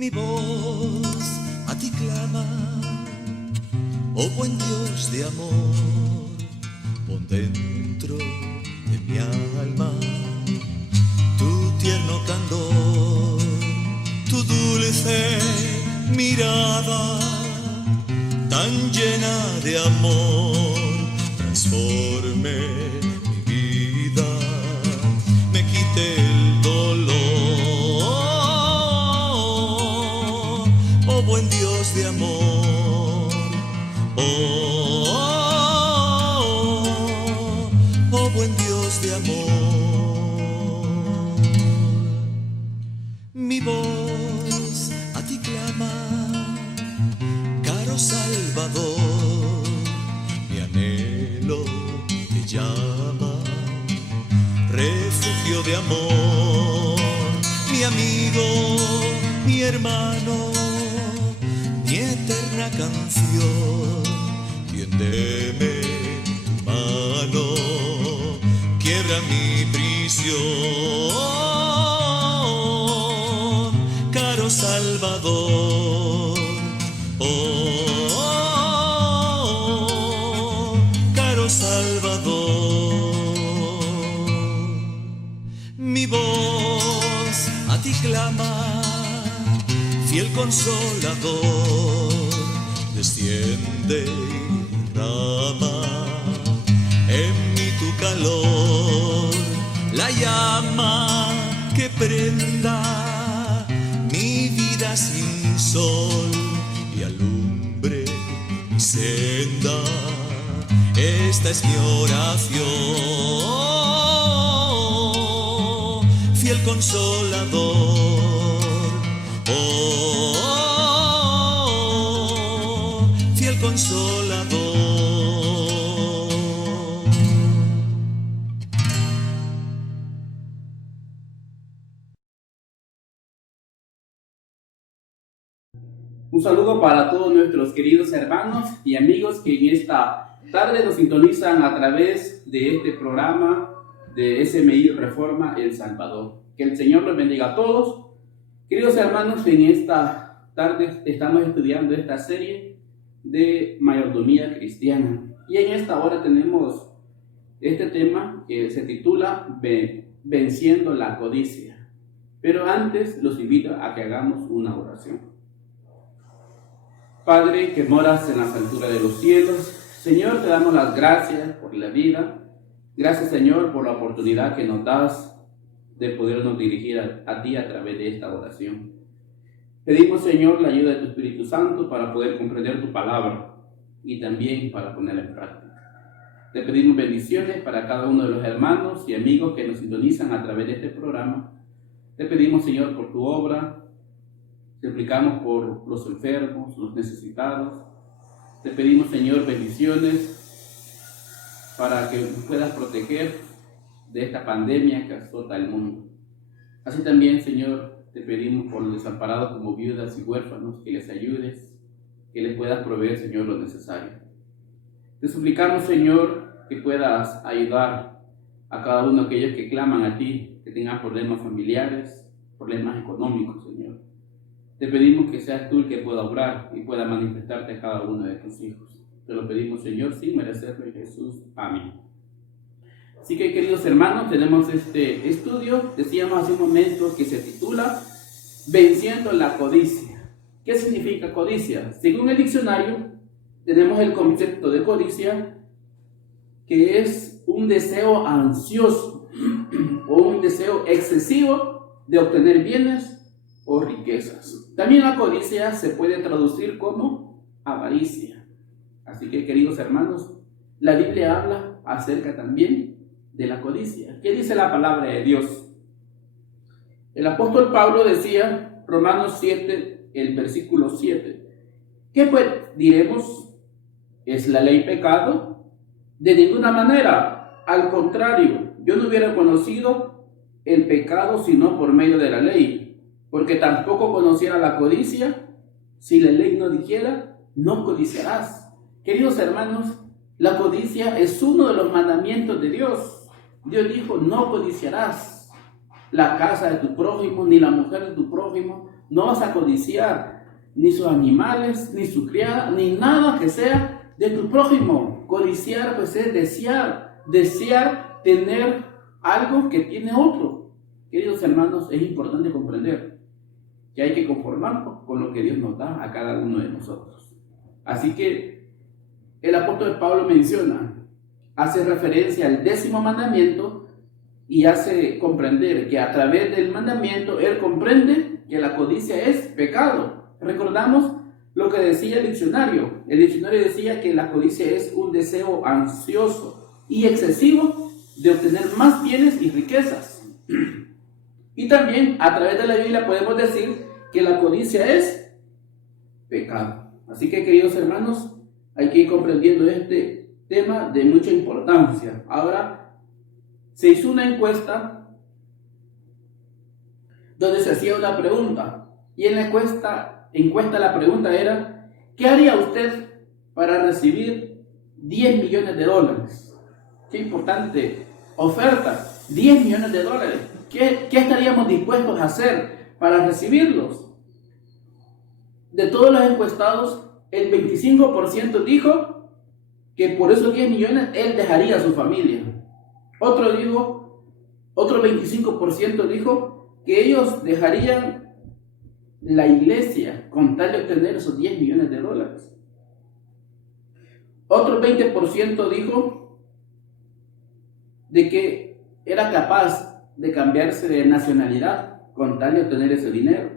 Mi voz a ti clama, oh buen Dios de amor, pon dentro de mi alma tu tierno candor, tu dulce mirada tan llena de amor, transforme mi vida, me quite el dolor, oh buen Dios de amor, oh buen Dios de amor. Mi voz a ti clama, caro Salvador, mi anhelo te llama, refugio de amor, mi amigo, mi hermano, mi eterna canción, tiéndeme tu mano, quiebra mi prisión, caro Salvador, caro Salvador. Mi voz a ti clama, fiel consolador, desciende y derrama en mí tu calor, la llama que prenda mi vida sin sol y alumbre mi senda. Esta es mi oración, fiel consolador, fiel consolador. Un saludo para todos nuestros queridos hermanos y amigos que en esta tarde nos sintonizan a través de este programa de SMI Reforma El Salvador. Que el Señor los bendiga a todos. Queridos hermanos, en esta tarde estamos estudiando esta serie de mayordomía cristiana. Y en esta hora tenemos este tema que se titula Venciendo la codicia. Pero antes los invito a que hagamos una oración. Padre que moras en las alturas de los cielos, Señor, te damos las gracias por la vida. Gracias, Señor, por la oportunidad que nos das de podernos dirigir a ti a través de esta oración. Pedimos, Señor, la ayuda de tu Espíritu Santo para poder comprender tu palabra y también para ponerla en práctica. Te pedimos bendiciones para cada uno de los hermanos y amigos que nos sintonizan a través de este programa. Te pedimos, Señor, por tu obra. Te suplicamos por los enfermos, los necesitados. Te pedimos, Señor, bendiciones para que nos puedas proteger de esta pandemia que azota el mundo. Así también, Señor, te pedimos por los desamparados como viudas y huérfanos, que les ayudes, que les puedas proveer, Señor, lo necesario. Te suplicamos, Señor, que puedas ayudar a cada uno de aquellos que claman a ti, que tengan problemas familiares, problemas económicos, Señor. Te pedimos que seas tú el que pueda obrar y pueda manifestarte a cada uno de tus hijos. Te lo pedimos, Señor, sin merecerlo en Jesús. Amén. Así que, queridos hermanos, tenemos este estudio, decíamos hace un momento, que se titula Venciendo la codicia. ¿Qué significa codicia? Según el diccionario, tenemos el concepto de codicia, que es un deseo ansioso o un deseo excesivo de obtener bienes o riquezas. También la codicia se puede traducir como avaricia. Así que, queridos hermanos, la Biblia habla acerca también de la codicia. ¿Qué dice la palabra de Dios? El apóstol Pablo decía, Romanos 7, el versículo 7, ¿qué pues diremos? ¿Es la ley pecado? De ninguna manera. Al contrario, yo no hubiera conocido el pecado sino por medio de la ley, porque tampoco conociera la codicia si la ley no dijera, no codiciarás. Queridos hermanos, la codicia es uno de los mandamientos de Dios. Dios dijo, no codiciarás la casa de tu prójimo, ni la mujer de tu prójimo, no vas a codiciar ni sus animales, ni su criada, ni nada que sea de tu prójimo. Codiciar pues es desear tener algo que tiene otro. Queridos hermanos, es importante comprender que hay que conformarnos con lo que Dios nos da a cada uno de nosotros. Así que el apóstol Pablo hace referencia al 10º mandamiento y hace comprender que a través del mandamiento él comprende que la codicia es pecado. Recordamos lo que decía el diccionario. El diccionario decía que la codicia es un deseo ansioso y excesivo de obtener más bienes y riquezas. Y también a través de la Biblia podemos decir que la codicia es pecado. Así que, queridos hermanos, hay que ir comprendiendo este tema de mucha importancia. Ahora, se hizo una encuesta donde se hacía una pregunta. Y en la encuesta la pregunta era: ¿qué haría usted para recibir $10 millones? Qué importante oferta, $10 millones. ¿Qué estaríamos dispuestos a hacer para recibirlos? De todos los encuestados, el 25% dijo que por esos 10 millones él dejaría a su familia. Otro 25% dijo que ellos dejarían la iglesia con tal de obtener esos $10 millones. Otro 20% dijo de que era capaz de cambiarse de nacionalidad con tal de obtener ese dinero.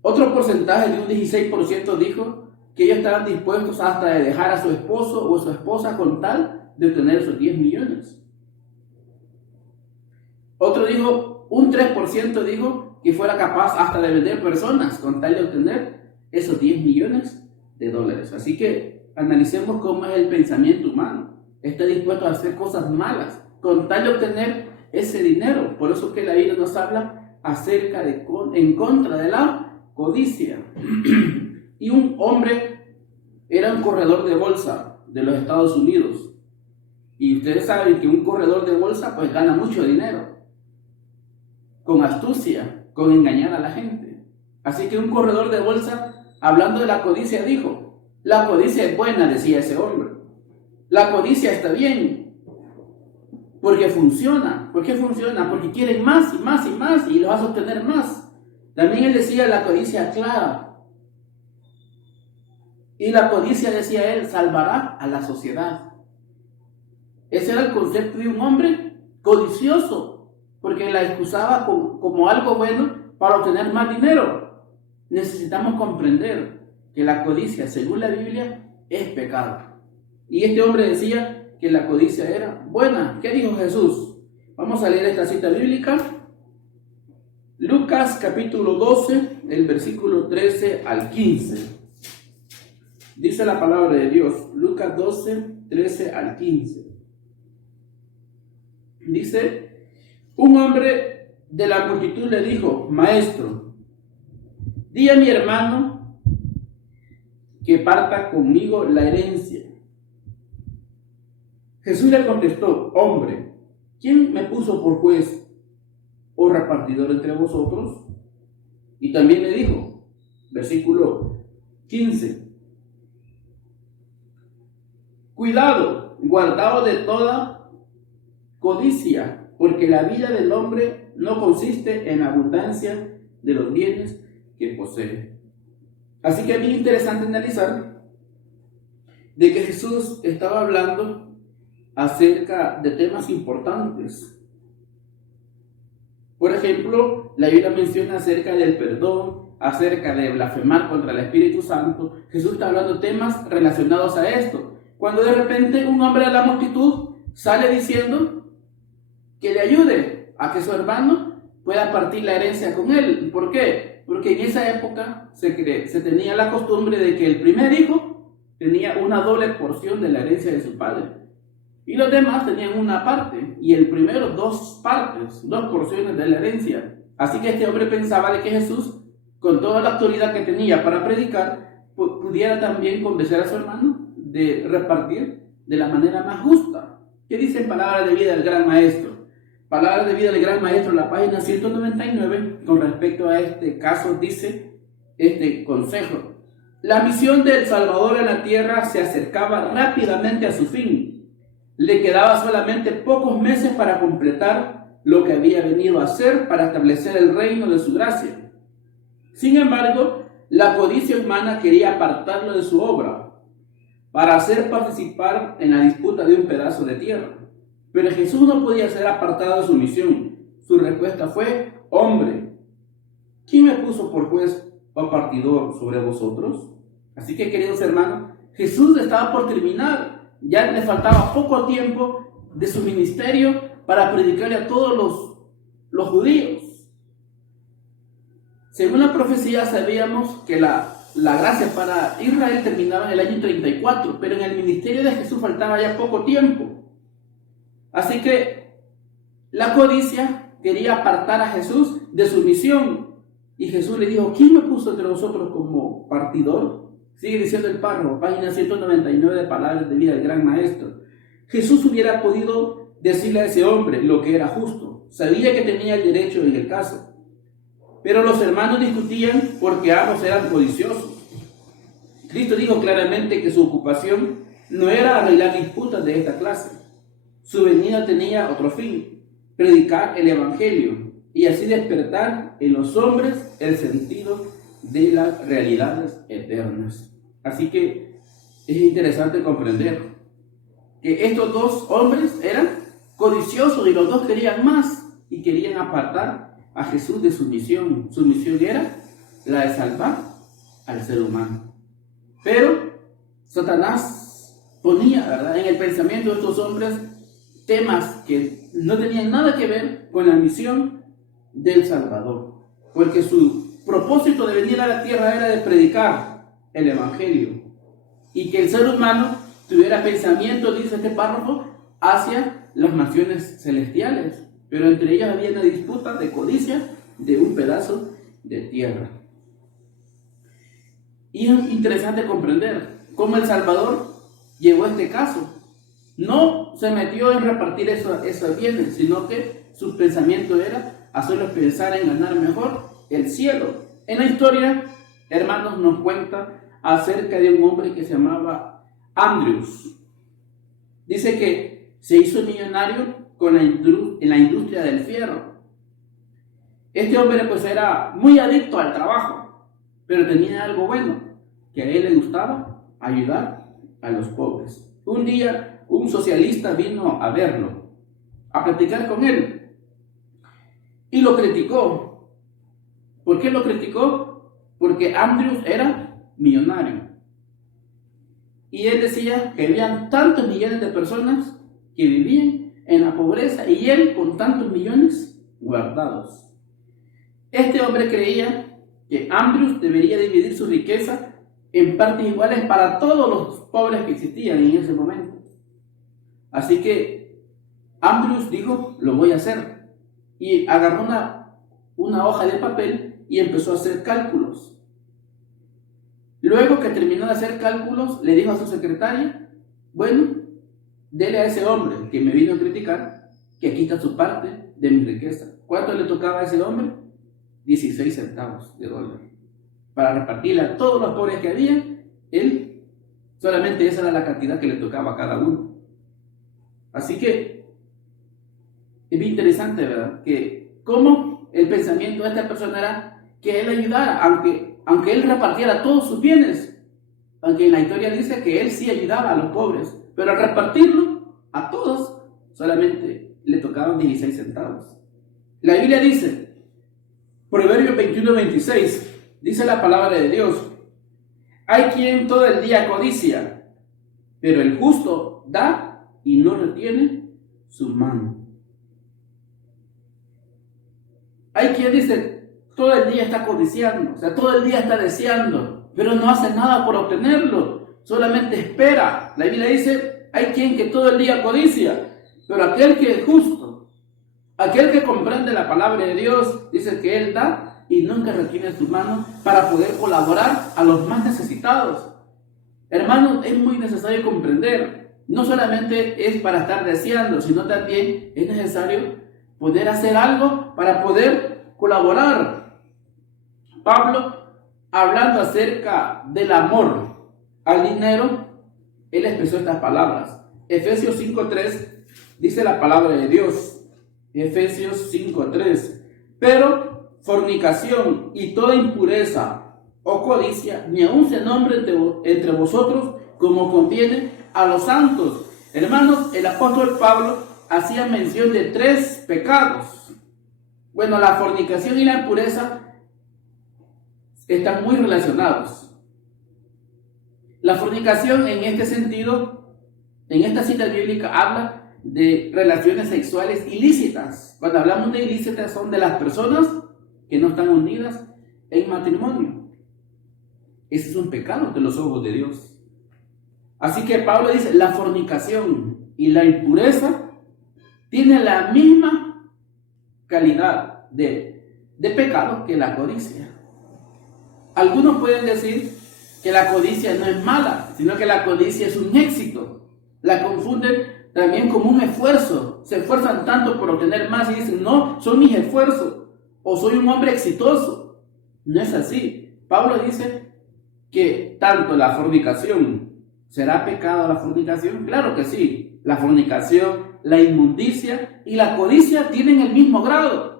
Otro porcentaje de un 16% dijo que ellos estaban dispuestos hasta de dejar a su esposo o a su esposa con tal de obtener esos 10 millones. Un 3% dijo que fuera capaz hasta de vender personas con tal de obtener esos $10 millones. Así que analicemos cómo es el pensamiento humano. Está dispuesto a hacer cosas malas con tal de obtener ese dinero. Por eso que la Biblia nos habla acerca de en contra de la codicia. Y un hombre era un corredor de bolsa de los Estados Unidos. Y ustedes saben que un corredor de bolsa pues gana mucho dinero con astucia, con engañar a la gente. Así que un corredor de bolsa, hablando de la codicia, dijo: la codicia es buena, decía ese hombre. La codicia está bien, porque funciona. ¿Por qué funciona? Porque quieren más y más y más y lo vas a obtener más. También él decía: la codicia clara. Y la codicia, decía él, salvará a la sociedad. Ese era el concepto de un hombre codicioso, porque la excusaba como algo bueno para obtener más dinero. Necesitamos comprender que la codicia, según la Biblia, es pecado. Y este hombre decía que la codicia era buena. ¿Qué dijo Jesús? Vamos a leer esta cita bíblica. Lucas capítulo 12, el versículo 13 al 15. Dice la palabra de Dios, Lucas 12, 13 al 15. Dice: un hombre de la multitud le dijo: Maestro, di a mi hermano que parta conmigo la herencia. Jesús le contestó: hombre, ¿quién me puso por juez o repartidor entre vosotros? Y también le dijo, versículo 15: cuidado, guardaos de toda codicia, porque la vida del hombre no consiste en la abundancia de los bienes que posee. Así que es bien interesante analizar de que Jesús estaba hablando acerca de temas importantes. Por ejemplo, la Biblia menciona acerca del perdón, acerca de blasfemar contra el Espíritu Santo. Jesús está hablando de temas relacionados a esto. Cuando de repente un hombre de la multitud sale diciendo que le ayude a que su hermano pueda partir la herencia con él. ¿Por qué? Porque en esa época se tenía la costumbre de que el primer hijo tenía una doble porción de la herencia de su padre. Y los demás tenían una parte, y el primero dos porciones de la herencia. Así que este hombre pensaba de que Jesús, con toda la autoridad que tenía para predicar, pudiera también convencer a su hermano de repartir de la manera más justa. ¿Qué dice en palabras de vida el gran maestro? Palabras de Vida del Gran Maestro, la página 199, con respecto a este caso, dice este consejo: la misión del Salvador en la tierra se acercaba rápidamente a su fin. Le quedaba solamente pocos meses para completar lo que había venido a hacer para establecer el reino de su gracia. Sin embargo, la codicia humana quería apartarlo de su obra para hacer participar en la disputa de un pedazo de tierra. Pero Jesús no podía ser apartado de su misión. Su respuesta fue: hombre, ¿quién me puso por juez o partidor sobre vosotros? Así que, queridos hermanos, Jesús estaba por terminar. Ya le faltaba poco tiempo de su ministerio para predicarle a todos los judíos. Según la profecía, sabíamos que la gracia para Israel terminaba en el año 34, pero en el ministerio de Jesús faltaba ya poco tiempo. Así que la codicia quería apartar a Jesús de su misión. Y Jesús le dijo: ¿quién me puso entre vosotros como partidor? Sigue diciendo el párrafo, página 199 de Palabras de Vida del Gran Maestro. Jesús hubiera podido decirle a ese hombre lo que era justo. Sabía que tenía el derecho en el caso. Pero los hermanos discutían porque ambos eran codiciosos. Cristo dijo claramente que su ocupación no era arreglar disputas de esta clase. Su venida tenía otro fin: predicar el Evangelio y así despertar en los hombres el sentido de las realidades eternas. Así que es interesante comprender que estos dos hombres eran codiciosos y los dos querían más y querían apartar a Jesús de su misión. Su misión era la de salvar al ser humano. Pero Satanás ponía, ¿verdad?, en el pensamiento de estos hombres temas que no tenían nada que ver con la misión del Salvador, porque su propósito de venir a la tierra era de predicar el Evangelio y que el ser humano tuviera pensamiento, dice este párrafo, hacia las naciones celestiales. Pero entre ellas había una disputa de codicia de un pedazo de tierra. Y es interesante comprender cómo el Salvador llegó a este caso. No se metió en repartir esos bienes, sino que su pensamiento era hacerlos pensar en ganar mejor el cielo. En la historia, hermanos, nos cuenta acerca de un hombre que se llamaba Andrews. Dice que se hizo millonario en la industria del fierro. Este hombre pues era muy adicto al trabajo, pero tenía algo bueno, que a él le gustaba ayudar a los pobres. Un día un socialista vino a verlo, a platicar con él, y lo criticó. ¿Por qué lo criticó? Porque Andrews era millonario. Y él decía que habían tantos millones de personas que vivían en la pobreza y él con tantos millones guardados. Este hombre creía que Andrews debería dividir su riqueza en partes iguales para todos los pobres que existían en ese momento. Así que Andrews dijo: lo voy a hacer. Y agarró una hoja de papel y empezó a hacer cálculos. Luego que terminó de hacer cálculos, le dijo a su secretaria: bueno, dele a ese hombre que me vino a criticar que aquí está su parte de mi riqueza. ¿Cuánto le tocaba a ese hombre? 16 centavos de dólar. Para repartirle a todos los pobres que había, él, solamente esa era la cantidad que le tocaba a cada uno. Así que es bien interesante, ¿verdad?, que cómo el pensamiento de esta persona era que él ayudara, aunque él repartiera todos sus bienes, aunque en la historia dice que él sí ayudaba a los pobres, pero al repartirlo a todos, solamente le tocaban 16 centavos. La Biblia dice, Proverbios 21:26, dice la palabra de Dios: hay quien todo el día codicia, pero el justo da y no retiene su mano. Hay quien dice, todo el día está codiciando, o sea, todo el día está deseando, pero no hace nada por obtenerlo, solamente espera. La Biblia dice, hay quien que todo el día codicia, pero aquel que es justo, aquel que comprende la palabra de Dios, dice que él da y nunca retiene su mano para poder colaborar a los más necesitados. Hermanos, es muy necesario comprender, no solamente es para estar deseando, sino también es necesario poder hacer algo, para poder colaborar. Pablo, hablando acerca del amor al dinero, él expresó estas palabras. Efesios 5:3 dice la palabra de Dios. Efesios 5:3. Pero fornicación y toda impureza o codicia ni aun se nombre entre vosotros, como conviene a los santos. Hermanos, el apóstol Pablo hacía mención de 3 pecados. Bueno, la fornicación y la impureza están muy relacionados. La fornicación, en este sentido, en esta cita bíblica, habla de relaciones sexuales ilícitas. Cuando hablamos de ilícitas, son de las personas que no están unidas en matrimonio. Ese es un pecado ante los ojos de Dios. Así que Pablo dice, la fornicación y la impureza tienen la misma calidad de pecado que la codicia. Algunos pueden decir que la codicia no es mala, sino que la codicia es un éxito. La confunden también como un esfuerzo. Se esfuerzan tanto por obtener más y dicen, no, son mis esfuerzos, o soy un hombre exitoso. No es así. Pablo dice que tanto la fornicación, ¿será pecado la fornicación? Claro que sí. La fornicación, la inmundicia y la codicia tienen el mismo grado.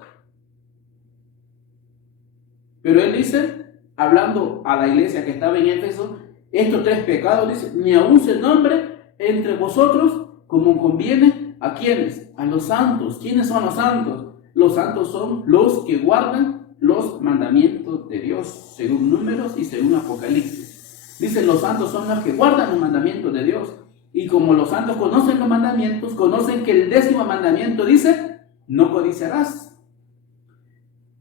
Pero él dice, hablando a la iglesia que estaba en Éfeso, estos 3 pecados, dice, ni aun se nombre entre vosotros, como conviene a quienes, a los santos. ¿Quiénes son los santos? Los santos son los que guardan los mandamientos de Dios, según Números y según Apocalipsis. Dicen, los santos son los que guardan los mandamientos de Dios. Y como los santos conocen los mandamientos, conocen que el 10º mandamiento dice, no codiciarás.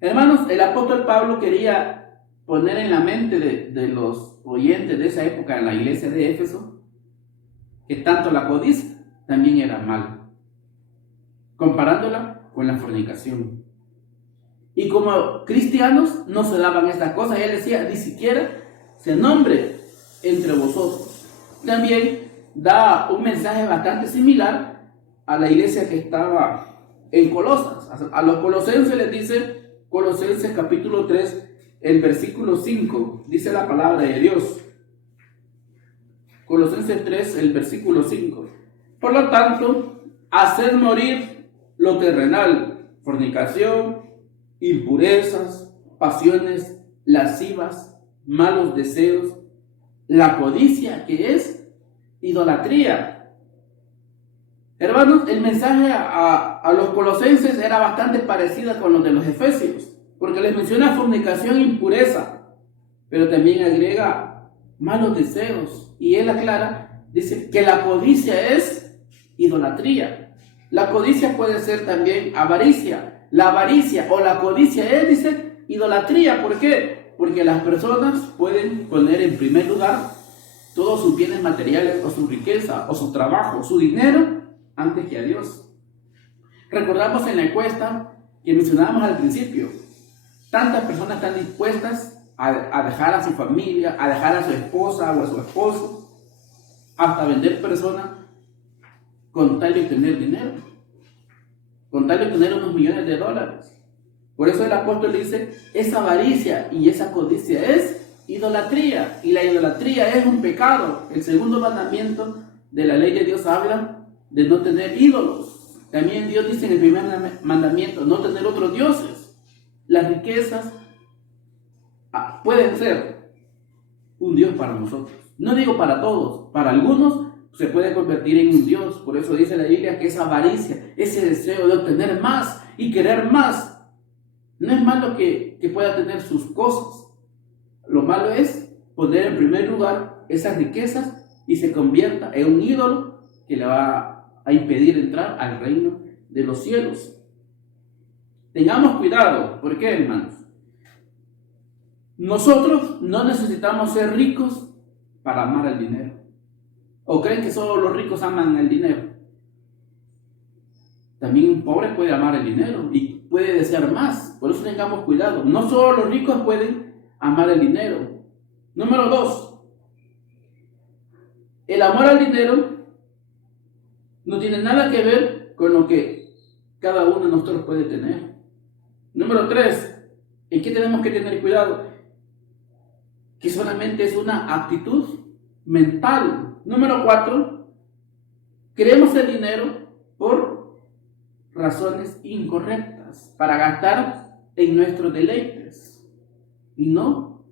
Hermanos, el apóstol Pablo quería poner en la mente de los oyentes de esa época en la iglesia de Éfeso que tanto la codicia también era mal, comparándola con la fornicación. Y como cristianos no se daban estas cosas. Él decía, ni siquiera se nombre entre vosotros. También da un mensaje bastante similar a la iglesia que estaba en Colosas. A los colosenses les dice, Colosenses capítulo 3, el versículo 5, dice la palabra de Dios. Colosenses 3, el versículo 5. Por lo tanto, haced morir lo terrenal, fornicación, impurezas, pasiones lascivas, malos deseos, la codicia, que es idolatría. Hermanos, el mensaje a los colosenses era bastante parecido con los de los efesios, porque les menciona fornicación e impureza, pero también agrega malos deseos, y él aclara, dice que la codicia es idolatría. La codicia puede ser también avaricia. La avaricia o la codicia es, dice, idolatría. ¿Por qué? Porque las personas pueden poner en primer lugar todos sus bienes materiales, o su riqueza, o su trabajo, su dinero, antes que a Dios. Recordamos en la encuesta que mencionábamos al principio, tantas personas están dispuestas a dejar a su familia, a dejar a su esposa o a su esposo, hasta vender personas con tal de obtener dinero, con tal de obtener unos millones de dólares. Por eso el apóstol dice, esa avaricia y esa codicia es idolatría, y la idolatría es un pecado. El 2º mandamiento de la ley de Dios habla de no tener ídolos. También Dios dice en el 1er mandamiento, no tener otros dioses. Las riquezas pueden ser un Dios para nosotros. No digo para todos, para algunos se puede convertir en un Dios. Por eso dice la Biblia que esa avaricia, ese deseo de obtener más y querer más, no es malo que pueda tener sus cosas. Lo malo es poner en primer lugar esas riquezas y se convierta en un ídolo que le va a impedir entrar al reino de los cielos. Tengamos cuidado. ¿Por qué, hermanos? Nosotros no necesitamos ser ricos para amar el dinero. ¿O creen que solo los ricos aman el dinero? También un pobre puede amar el dinero y puede desear más. Por eso tengamos cuidado. No solo los ricos pueden amar el dinero. Número 2. El amor al dinero no tiene nada que ver con lo que cada uno de nosotros puede tener. Número 3, ¿en qué tenemos que tener cuidado? Que solamente es una actitud mental. Número 4, queremos el dinero por razones incorrectas, para gastar en nuestros deleites y no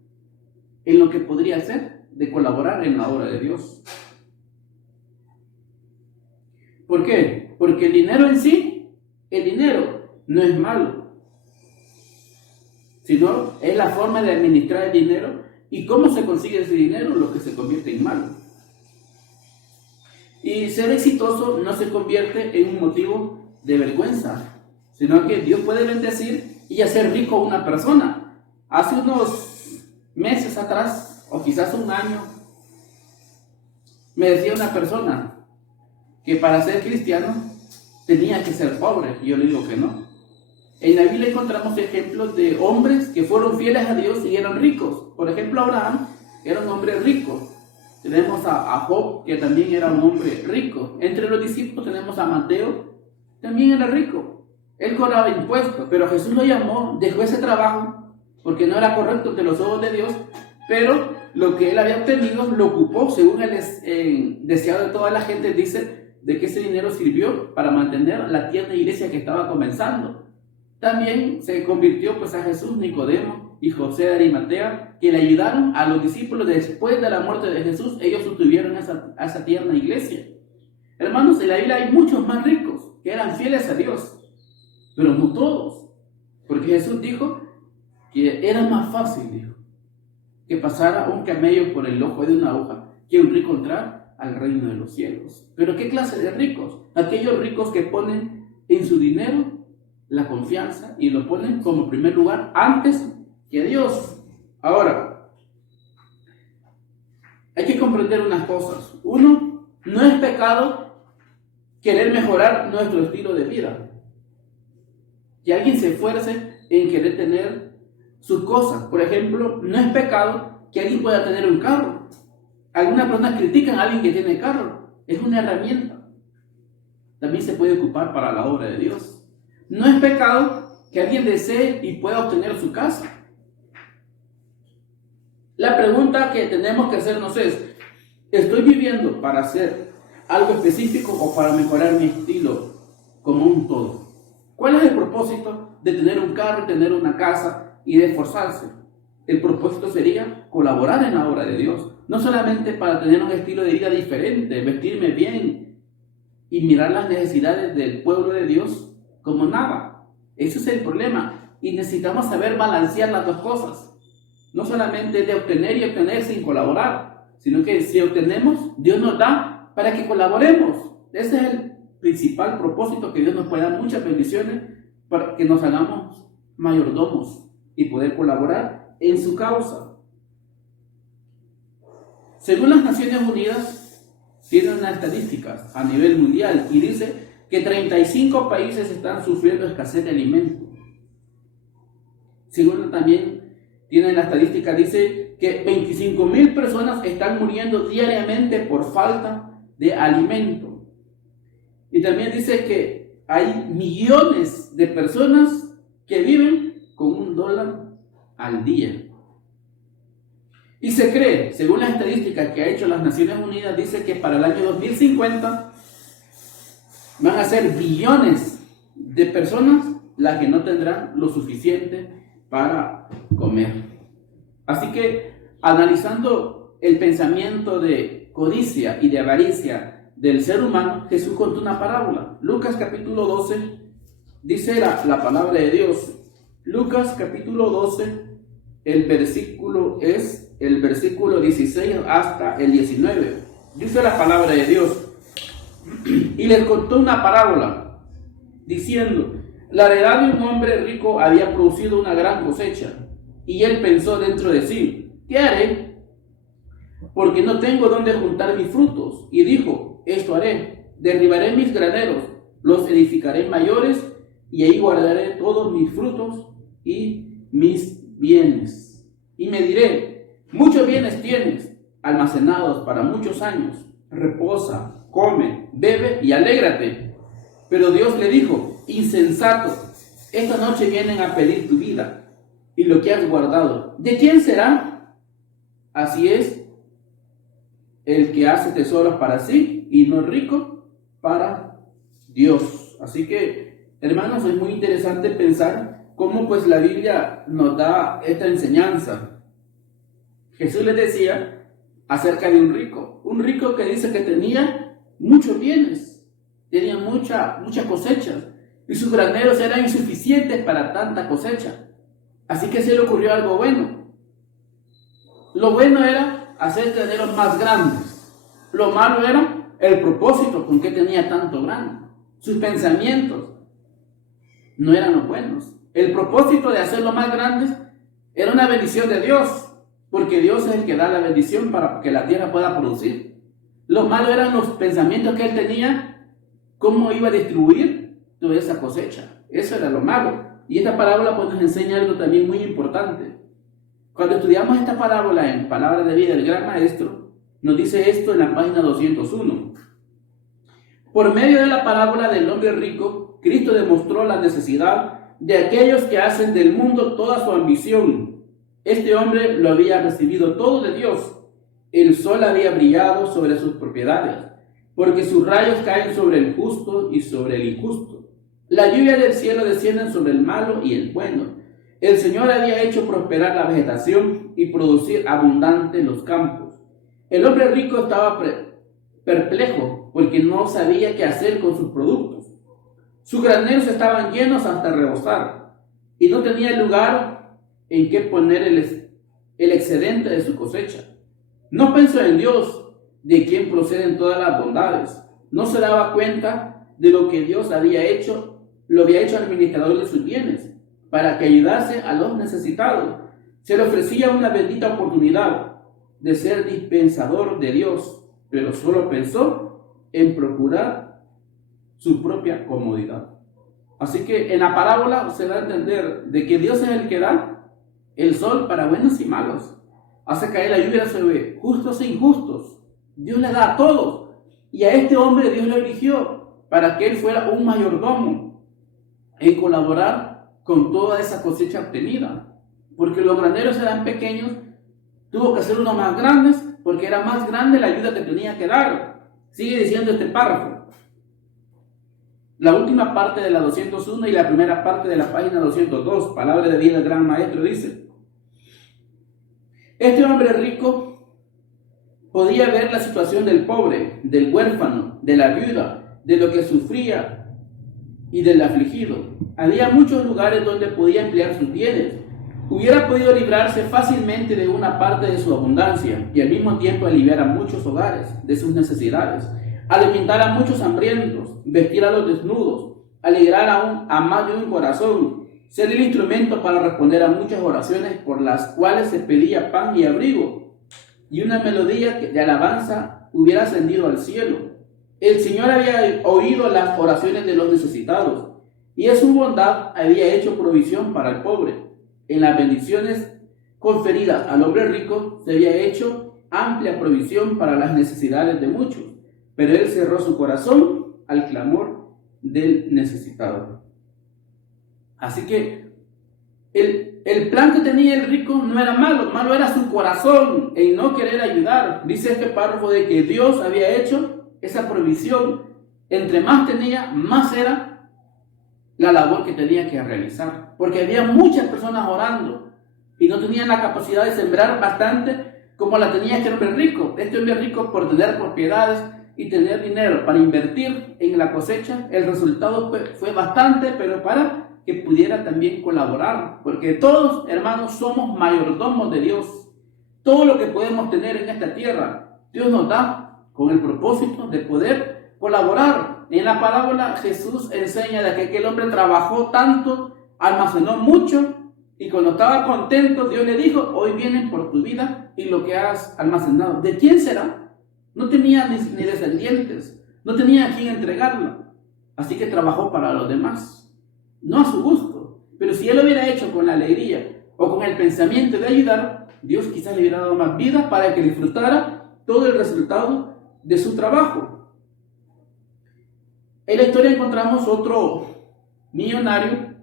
en lo que podría ser de colaborar en la obra de Dios. ¿Por qué? Porque el dinero en sí, el dinero no es malo, sino es la forma de administrar el dinero y cómo se consigue ese dinero lo que se convierte en malo. Y ser exitoso no se convierte en un motivo de vergüenza, sino que Dios puede bendecir y hacer rico a una persona. Hace unos meses atrás, o quizás un año, me decía una persona que para ser cristiano tenía que ser pobre. Y yo le digo que no. En la Biblia encontramos ejemplos de hombres que fueron fieles a Dios y eran ricos. Por ejemplo, Abraham era un hombre rico. Tenemos a Job, que también era un hombre rico. Entre los discípulos tenemos a Mateo, también era rico. Él cobraba impuestos, pero Jesús lo llamó, dejó ese trabajo, porque no era correcto ante los ojos de Dios, pero lo que él había obtenido lo ocupó, según el deseado de toda la gente, dice, de que ese dinero sirvió para mantener la tierna iglesia que estaba comenzando. También se convirtió pues a Jesús, Nicodemo y José de Arimatea, que le ayudaron a los discípulos después de la muerte de Jesús. Ellos sostuvieron a esa tierna iglesia. Hermanos, en la Biblia hay muchos más ricos que eran fieles a Dios, pero no todos, porque Jesús dijo que era más fácil, dijo, que pasara un camello por el ojo de una aguja que un rico entrar al reino de los cielos. Pero ¿qué clase de ricos? Aquellos ricos que ponen en su dinero la confianza y lo ponen como primer lugar antes que Dios. Ahora, hay que comprender unas cosas. Uno, no es pecado querer mejorar nuestro estilo de vida. Que alguien se esfuerce en querer tener sus cosas. Por ejemplo, no es pecado que alguien pueda tener un carro. Algunas personas critican a alguien que tiene carro. Es una herramienta. También se puede ocupar para la obra de Dios. No es pecado que alguien desee y pueda obtener su casa. La pregunta que tenemos que hacernos es, ¿estoy viviendo para hacer algo específico o para mejorar mi estilo como un todo? ¿Cuál es el propósito de tener un carro, tener una casa y de esforzarse? El propósito sería colaborar en la obra de Dios, no solamente para tener un estilo de vida diferente, vestirme bien y mirar las necesidades del pueblo de Dios como nada. Ese es el problema y necesitamos saber balancear las dos cosas. No solamente de obtener y obtener sin colaborar, sino que si obtenemos, Dios nos da para que colaboremos. Ese es el principal propósito, que Dios nos pueda dar muchas bendiciones para que nos hagamos mayordomos y poder colaborar en su causa. Según las Naciones Unidas, tienen unas estadísticas a nivel mundial y dice que 35 países están sufriendo escasez de alimentos. Según también tienen la estadística, dice que 25,000 personas están muriendo diariamente por falta de alimento. Y también dice que hay millones de personas que viven con $1 al día. Y se cree, según las estadísticas que ha hecho las Naciones Unidas, dice que para el año 2050 van a ser billones de personas las que no tendrán lo suficiente para comer. Así que, analizando el pensamiento de codicia y de avaricia del ser humano, Jesús contó una parábola. Lucas capítulo 12, dice la palabra de Dios. Lucas capítulo 12, el versículo es el versículo 16 hasta el 19. Dice la palabra de Dios. Y les contó una parábola, diciendo: la heredad de un hombre rico había producido una gran cosecha. Y él pensó dentro de sí: ¿qué haré? Porque no tengo dónde juntar mis frutos. Y dijo: esto haré, derribaré mis graneros, los edificaré mayores, y ahí guardaré todos mis frutos y mis bienes. Y me diré: muchos bienes tienes, almacenados para muchos años. Reposa, come, bebe y alégrate. Pero Dios le dijo: insensato, esta noche vienen a pedir tu vida y lo que has guardado. ¿De quién será? Así es, el que hace tesoros para sí y no rico para Dios. Así que, hermanos, es muy interesante pensar cómo pues la Biblia nos da esta enseñanza. Jesús les decía acerca de un rico que dice que tenía muchos bienes, tenía mucha cosecha, y sus graneros eran insuficientes para tanta cosecha. Así que se le ocurrió algo bueno. Lo bueno era hacer graneros más grandes. Lo malo era el propósito con que tenía tanto grande. Sus pensamientos no eran los buenos. El propósito de hacerlo más grandes era una bendición de Dios, porque Dios es el que da la bendición para que la tierra pueda producir. Lo malo eran los pensamientos que él tenía, cómo iba a distribuir toda esa cosecha. Eso era lo malo. Y esta parábola pues nos enseña algo también muy importante. Cuando estudiamos esta parábola en Palabra de Vida del Gran Maestro, nos dice esto en la página 201. Por medio de la parábola del hombre rico, Cristo demostró la necesidad de aquellos que hacen del mundo toda su ambición. Este hombre lo había recibido todo de Dios. El sol había brillado sobre sus propiedades, porque sus rayos caen sobre el justo y sobre el injusto. La lluvia del cielo desciende sobre el malo y el bueno. El Señor había hecho prosperar la vegetación y producir abundante los campos. El hombre rico estaba perplejo porque no sabía qué hacer con sus productos. Sus graneros estaban llenos hasta rebosar y no tenía lugar en que poner el excedente de su cosecha. No pensó en Dios, de quien proceden todas las bondades. No se daba cuenta de lo que Dios había hecho, lo había hecho administrador de sus bienes, para que ayudase a los necesitados. Se le ofrecía una bendita oportunidad de ser dispensador de Dios, pero solo pensó en procurar su propia comodidad. Así que en la parábola se da a entender de que Dios es el que da el sol para buenos y malos. Hace caer la lluvia sobre justos e injustos. Dios le da a todos. Y a este hombre Dios lo eligió para que él fuera un mayordomo en colaborar con toda esa cosecha obtenida. Porque los graneros eran pequeños, tuvo que hacer unos más grandes porque era más grande la ayuda que tenía que dar. Sigue diciendo este párrafo. La última parte de la 201 y la primera parte de la página 202, Palabra de Vida del Gran Maestro, dice: este hombre rico podía ver la situación del pobre, del huérfano, de la viuda, de lo que sufría y del afligido. Había muchos lugares donde podía emplear sus bienes. Hubiera podido librarse fácilmente de una parte de su abundancia y al mismo tiempo aliviar a muchos hogares de sus necesidades, alimentar a muchos hambrientos, vestir a los desnudos, alegrar a más de un corazón, ser el instrumento para responder a muchas oraciones por las cuales se pedía pan y abrigo, y una melodía de alabanza hubiera ascendido al cielo. El Señor había oído las oraciones de los necesitados y en su bondad había hecho provisión para el pobre. En las bendiciones conferidas al hombre rico se había hecho amplia provisión para las necesidades de muchos, pero él cerró su corazón al clamor del necesitado. Así que el plan que tenía el rico no era malo, malo era su corazón en no querer ayudar. Dice este párrafo de que Dios había hecho esa provisión. Entre más tenía, más era la labor que tenía que realizar, porque había muchas personas orando y no tenían la capacidad de sembrar bastante como la tenía este hombre rico. Este hombre rico, por tener propiedades y tener dinero para invertir en la cosecha, el resultado fue bastante, pero para que pudiera también colaborar, porque todos, hermanos, somos mayordomos de Dios. Todo lo que podemos tener en esta tierra, Dios nos da con el propósito de poder colaborar. En la parábola Jesús enseña de que aquel hombre trabajó tanto, almacenó mucho, y cuando estaba contento, Dios le dijo: hoy vienen por tu vida y lo que has almacenado. ¿De quién será? No tenía ni descendientes, no tenía a quién entregarlo, así que trabajó para los demás. No a su gusto, pero si él lo hubiera hecho con la alegría o con el pensamiento de ayudar, Dios quizás le hubiera dado más vida para que disfrutara todo el resultado de su trabajo. En la historia encontramos otro millonario,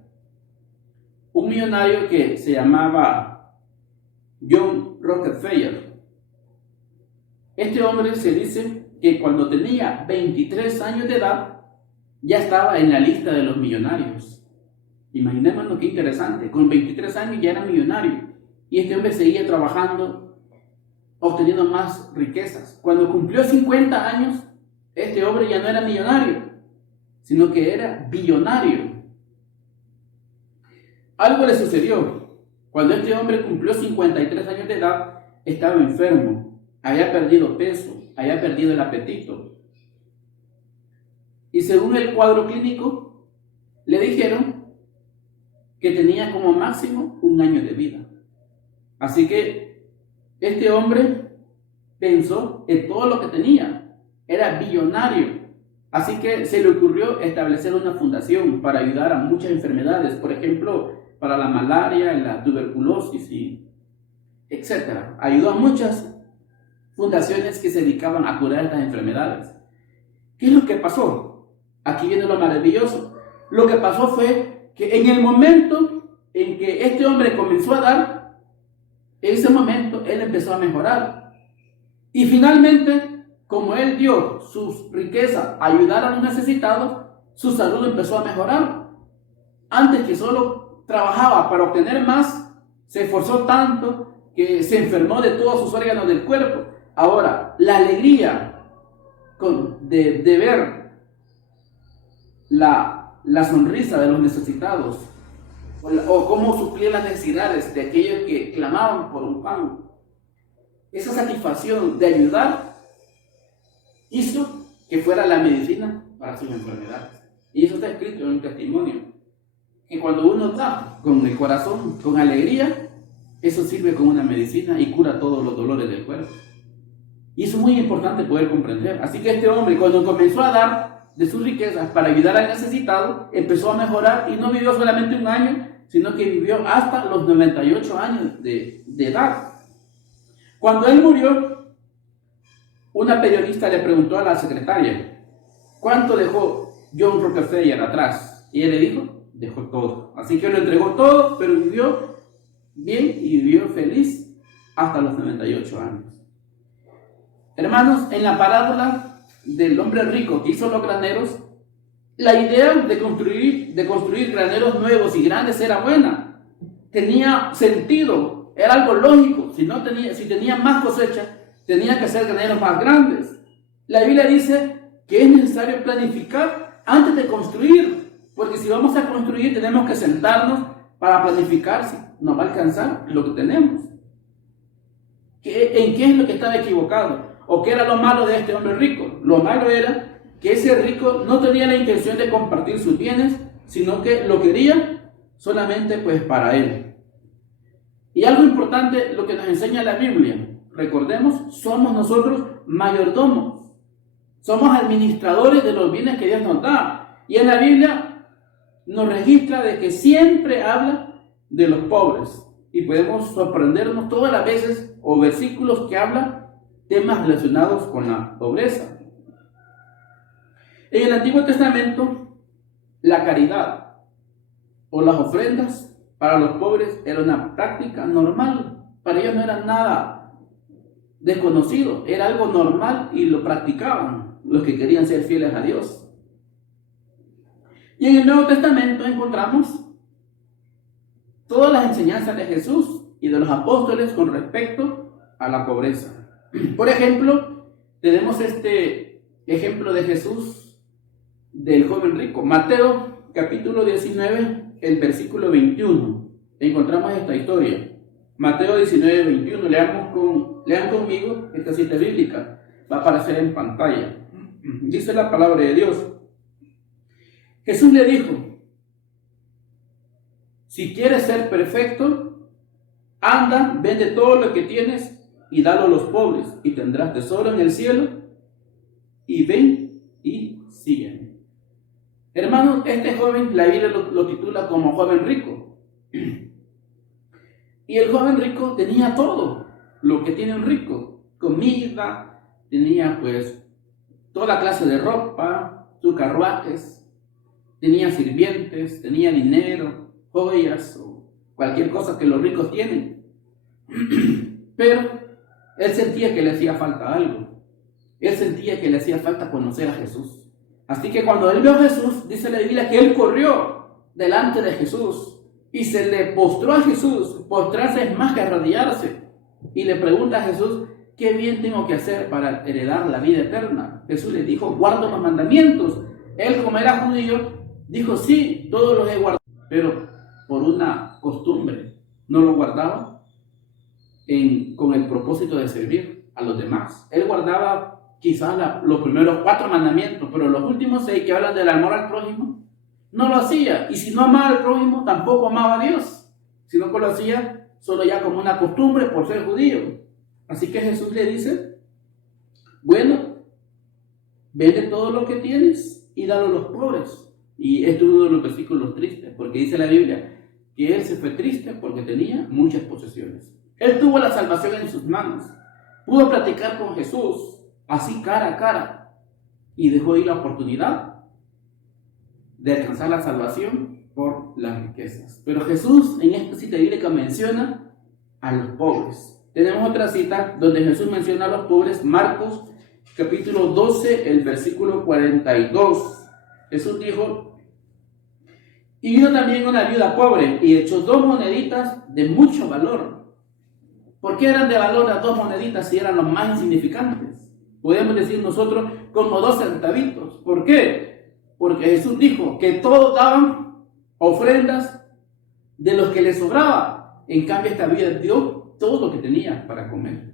un millonario que se llamaba John Rockefeller. Este hombre se dice que cuando tenía 23 años de edad ya estaba en la lista de los millonarios. Imaginémonos qué interesante, con 23 años ya era millonario y este hombre seguía trabajando, obteniendo más riquezas. Cuando cumplió 50 años, este hombre ya no era millonario, sino que era billonario. Algo le sucedió. Cuando este hombre cumplió 53 años de edad, estaba enfermo, había perdido peso, había perdido el apetito. Y según el cuadro clínico, le dijeron que tenía como máximo 1 año de vida. Así que este hombre pensó en todo lo que tenía, era billonario. Así que se le ocurrió establecer una fundación para ayudar a muchas enfermedades, por ejemplo, para la malaria, la tuberculosis, y etc. Ayudó a muchas fundaciones que se dedicaban a curar estas enfermedades. ¿Qué es lo que pasó? Aquí viene lo maravilloso. Lo que pasó fue que en el momento en que este hombre comenzó a dar, en ese momento él empezó a mejorar. Y finalmente, como él dio sus riquezas a ayudar a los necesitados, su salud empezó a mejorar. Antes que solo trabajaba para obtener más, se esforzó tanto que se enfermó de todos sus órganos del cuerpo. Ahora, la alegría de ver la sonrisa de los necesitados, o cómo suplir las necesidades de aquellos que clamaban por un pan, esa satisfacción de ayudar hizo que fuera la medicina para sus enfermedades. Y eso está escrito en un testimonio, que cuando uno da con el corazón, con alegría, eso sirve como una medicina y cura todos los dolores del cuerpo. Y eso es muy importante poder comprender. Así que este hombre, cuando comenzó a dar de sus riquezas para ayudar al necesitado, empezó a mejorar y no vivió solamente 1 año, sino que vivió hasta los 98 años de edad. Cuando él murió, una periodista le preguntó a la secretaria, ¿cuánto dejó John Rockefeller atrás? Y él le dijo, dejó todo. Así que él lo entregó todo, pero vivió bien y vivió feliz hasta los 98 años. Hermanos, en la parábola del hombre rico que hizo los graneros, la idea de construir graneros nuevos y grandes era buena. Tenía sentido, era algo lógico. Si tenía más cosecha, tenía que hacer graneros más grandes. La Biblia dice que es necesario planificar antes de construir, porque si vamos a construir tenemos que sentarnos para planificar si nos va a alcanzar lo que tenemos. ¿En qué es lo que estaba equivocado? ¿O qué era lo malo de este hombre rico? Lo malo era que ese rico no tenía la intención de compartir sus bienes, sino que lo quería solamente pues para él. Y algo importante, lo que nos enseña la Biblia, recordemos, somos nosotros mayordomos, somos administradores de los bienes que Dios nos da. Y en la Biblia nos registra de que siempre habla de los pobres. Y podemos sorprendernos todas las veces o versículos que hablan temas relacionados con la pobreza. En el Antiguo Testamento, la caridad o las ofrendas para los pobres era una práctica normal. Para ellos no era nada desconocido, era algo normal y lo practicaban los que querían ser fieles a Dios. Y en el Nuevo Testamento encontramos todas las enseñanzas de Jesús y de los apóstoles con respecto a la pobreza. Por ejemplo, tenemos este ejemplo de Jesús del joven rico. Mateo capítulo 19, el versículo 21. Encontramos esta historia. Mateo 19, 21. Lean conmigo esta cita bíblica. Va a aparecer en pantalla. Dice la palabra de Dios. Jesús le dijo, si quieres ser perfecto, anda, vende todo lo que tienes y dalo a los pobres, y tendrás tesoro en el cielo, y ven y sígueme. Hermanos, este joven, la Biblia lo titula como joven rico. Y el joven rico tenía todo lo que tiene un rico: comida, tenía pues toda clase de ropa, sus carruajes, tenía sirvientes, tenía dinero, joyas o cualquier cosa que los ricos tienen. Pero él sentía que le hacía falta algo. Él sentía que le hacía falta conocer a Jesús. Así que cuando él vio a Jesús, dice la Biblia que él corrió delante de Jesús y se le postró a Jesús. Postrarse es más que arrodillarse. Y le pregunta a Jesús, ¿qué bien tengo que hacer para heredar la vida eterna? Jesús le dijo, guardo los mandamientos. Él, como era judío, dijo, sí, todos los he guardado, pero por una costumbre no lo guardaba con el propósito de servir a los demás. Él guardaba quizás los primeros 4 mandamientos, pero los últimos 6 que hablan del amor al prójimo, no lo hacía. Y si no amaba al prójimo, tampoco amaba a Dios, sino que lo hacía solo ya como una costumbre por ser judío. Así que Jesús le dice, bueno, vende todo lo que tienes y dalo a los pobres. Y esto es uno de los versículos tristes, porque dice la Biblia que él se fue triste porque tenía muchas posesiones. Él tuvo la salvación en sus manos, pudo platicar con Jesús, así cara a cara, y dejó ir la oportunidad de alcanzar la salvación por las riquezas. Pero Jesús en esta cita bíblica menciona a los pobres. Tenemos otra cita donde Jesús menciona a los pobres, Marcos capítulo 12, el versículo 42. Jesús dijo, y vino también una viuda pobre y echó 2 moneditas de mucho valor. ¿Por qué eran de valor las 2 moneditas si eran los más insignificantes? Podemos decir nosotros como 2 centavitos. ¿Por qué? Porque Jesús dijo que todos daban ofrendas de los que les sobraba. En cambio, esta viuda dio todo lo que tenía para comer.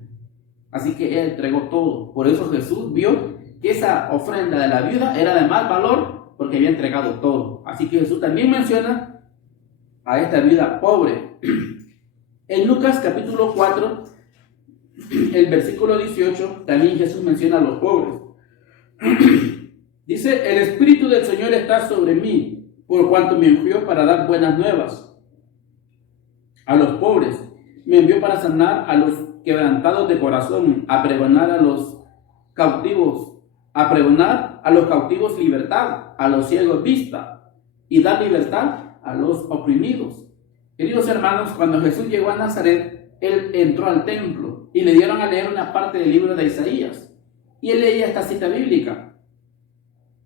Así que ella entregó todo. Por eso Jesús vio que esa ofrenda de la viuda era de más valor porque había entregado todo. Así que Jesús también menciona a esta viuda pobre. En Lucas capítulo 4, el versículo 18, también Jesús menciona a los pobres. Dice, el Espíritu del Señor está sobre mí, por cuanto me ungió para dar buenas nuevas a los pobres. Me envió para sanar a los quebrantados de corazón, a pregonar a los cautivos libertad, a los ciegos vista, y dar libertad a los oprimidos. Queridos hermanos, cuando Jesús llegó a Nazaret, él entró al templo y le dieron a leer una parte del libro de Isaías. Y él leía esta cita bíblica,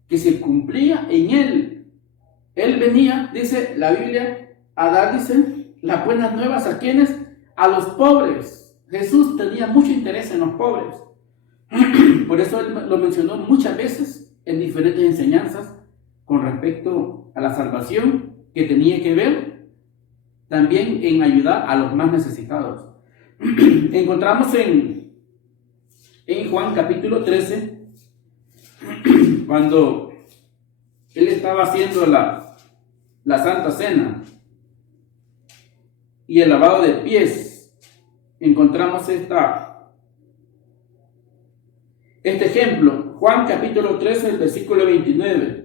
que se cumplía en él. Él venía, dice la Biblia, a dar, dice, las buenas nuevas a quienes, a los pobres. Jesús tenía mucho interés en los pobres. Por eso él lo mencionó muchas veces en diferentes enseñanzas con respecto a la salvación, que tenía que ver también en ayudar a los más necesitados. Encontramos en Juan capítulo 13, cuando él estaba haciendo la Santa Cena y el lavado de pies, encontramos este ejemplo. Juan capítulo 13, el versículo 29.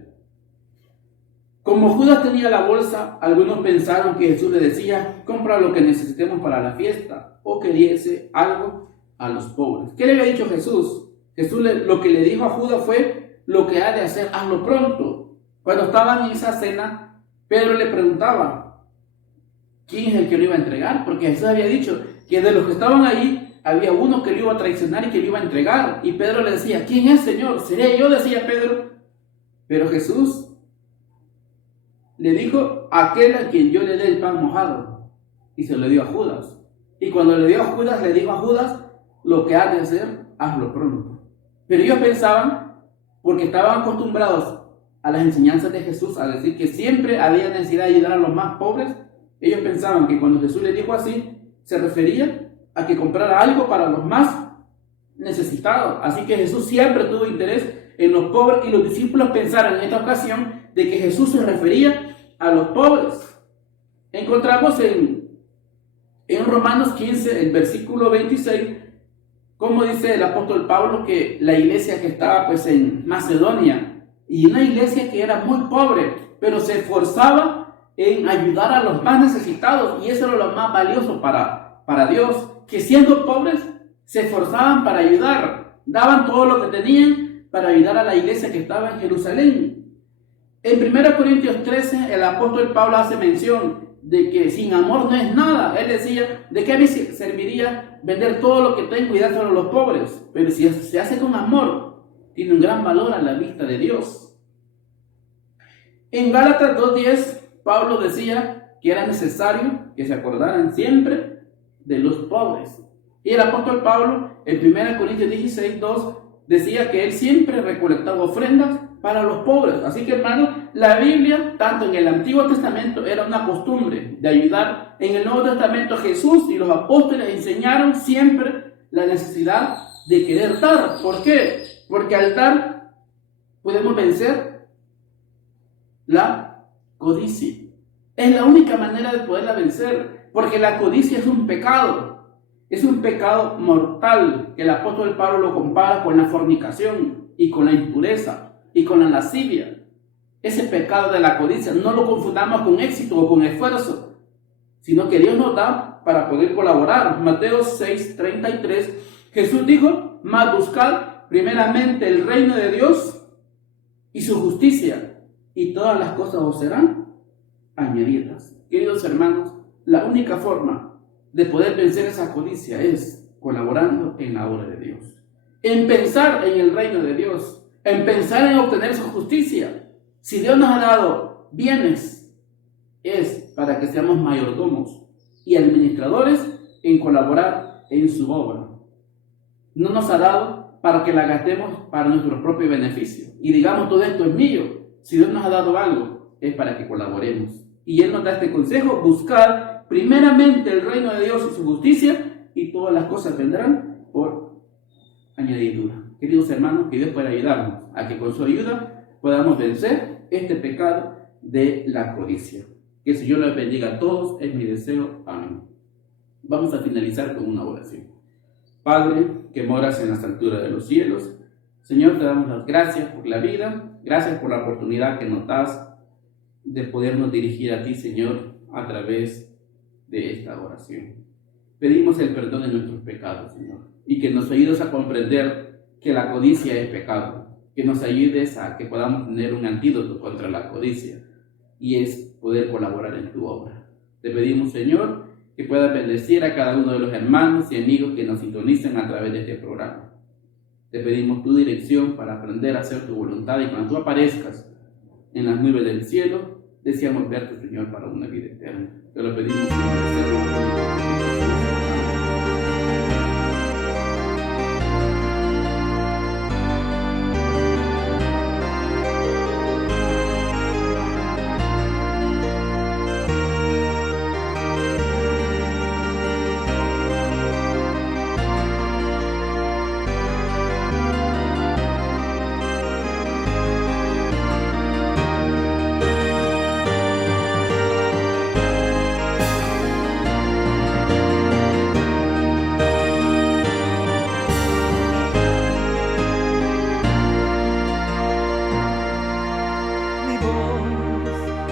Como Judas tenía la bolsa, algunos pensaron que Jesús le decía, compra lo que necesitemos para la fiesta, o que diese algo a los pobres. ¿Qué le había dicho Jesús? Jesús lo que le dijo a Judas fue, lo que ha de hacer, hazlo pronto. Cuando estaban en esa cena, Pedro le preguntaba, ¿quién es el que lo iba a entregar? Porque Jesús había dicho que de los que estaban ahí, había uno que lo iba a traicionar y que lo iba a entregar. Y Pedro le decía, ¿quién es, Señor? ¿Seré yo?, decía Pedro. Pero Jesús le dijo, aquel a quien yo le dé el pan mojado. Y se lo dio a Judas. Y cuando le dio a Judas, le dijo a Judas, lo que has de hacer, hazlo pronto. Pero ellos pensaban, porque estaban acostumbrados a las enseñanzas de Jesús, a decir que siempre había necesidad de ayudar a los más pobres, ellos pensaban que cuando Jesús les dijo así, se refería a que comprara algo para los más necesitados. Así que Jesús siempre tuvo interés en los pobres, y los discípulos pensaron en esta ocasión de que Jesús se refería a los pobres. Encontramos en Romanos 15, el versículo 26, como dice el apóstol Pablo, que la iglesia que estaba pues en Macedonia, y una iglesia que era muy pobre, pero se esforzaba en ayudar a los más necesitados, y eso era lo más valioso para Dios, que siendo pobres se esforzaban para ayudar, daban todo lo que tenían para ayudar a la iglesia que estaba en Jerusalén. En 1 Corintios 13, el apóstol Pablo hace mención de que sin amor no es nada. Él decía, ¿de qué me serviría vender todo lo que tengo y dárselo a los pobres? Pero si se hace con amor, tiene un gran valor a la vista de Dios. En Gálatas 2:10, Pablo decía que era necesario que se acordaran siempre de los pobres. Y el apóstol Pablo, en 1 Corintios 16:2, decía que él siempre recolectaba ofrendas para los pobres. Así que, hermanos, la Biblia, tanto en el Antiguo Testamento, era una costumbre de ayudar. En el Nuevo Testamento, Jesús y los apóstoles enseñaron siempre la necesidad de querer dar. ¿Por qué? Porque al dar podemos vencer la codicia. Es la única manera de poderla vencer, porque la codicia es un pecado. Es un pecado mortal, que el apóstol Pablo lo compara con la fornicación y con la impureza y con la lascivia. Ese pecado de la codicia no lo confundamos con éxito o con esfuerzo, sino que Dios nos da para poder colaborar. Mateo 6:33, Jesús dijo, mas buscad primeramente el reino de Dios y su justicia, y todas las cosas os serán añadidas. Queridos hermanos, la única forma de poder vencer esa codicia es colaborando en la obra de Dios, en pensar en el reino de Dios, en pensar en obtener su justicia. Si Dios nos ha dado bienes, es para que seamos mayordomos y administradores en colaborar en su obra. No nos ha dado para que la gastemos para nuestro propio beneficio y digamos todo esto es mío. Si Dios nos ha dado algo, es para que colaboremos. Y Él nos da este consejo: buscar primeramente el reino de Dios y su justicia, y todas las cosas vendrán por añadidura. Queridos hermanos, que Dios pueda ayudarnos a que con su ayuda podamos vencer este pecado de la codicia. Que el Señor los bendiga a todos, es mi deseo. Amén. Vamos a finalizar con una oración. Padre, que moras en las alturas de los cielos, Señor, te damos las gracias por la vida, gracias por la oportunidad que nos das de podernos dirigir a ti, Señor, a través de esta oración. Pedimos el perdón de nuestros pecados, Señor, y que nos ayudes a comprender que la codicia es pecado, que nos ayudes a que podamos tener un antídoto contra la codicia, y es poder colaborar en tu obra. Te pedimos, Señor, que puedas bendecir a cada uno de los hermanos y amigos que nos sintonizan a través de este programa. Te pedimos tu dirección para aprender a hacer tu voluntad, y cuando tú aparezcas en las nubes del cielo, deseamos verte, Señor, para una vida eterna. Te lo pedimos, Señor.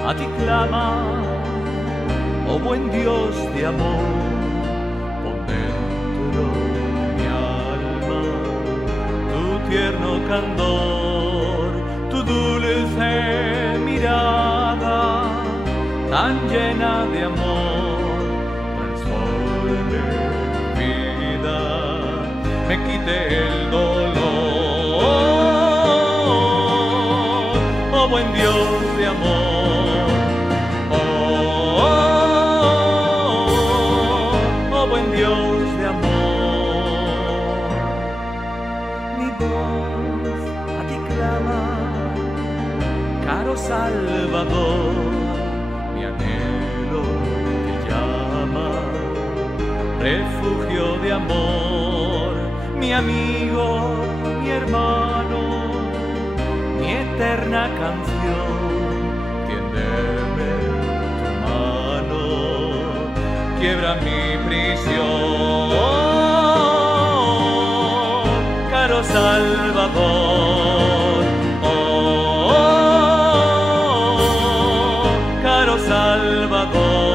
A ti clama, oh buen Dios de amor, pon dentro de mi alma tu tierno candor, tu dulce mirada tan llena de amor, transforme mi vida, me quite el dolor, oh buen Dios de amor. Buen Dios de amor, mi voz a ti clama, caro Salvador, mi anhelo te llama, refugio de amor, mi amigo, mi hermano, mi eterna canción, tiéndeme tu mano, quiebra mi prisión, caro Salvador, caro Salvador.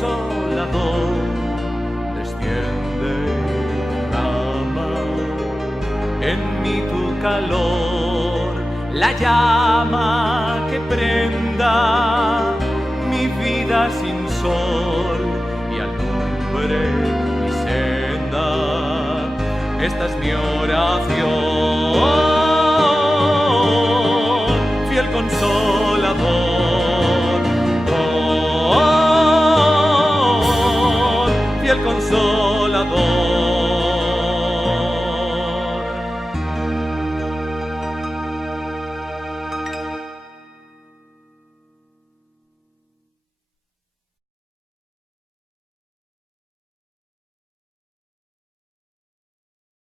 consolador, desciende, derrama en mí tu calor, la llama que prenda mi vida sin sol y alumbre mi senda. Esta es mi oración, fiel consolador, fiel consolador.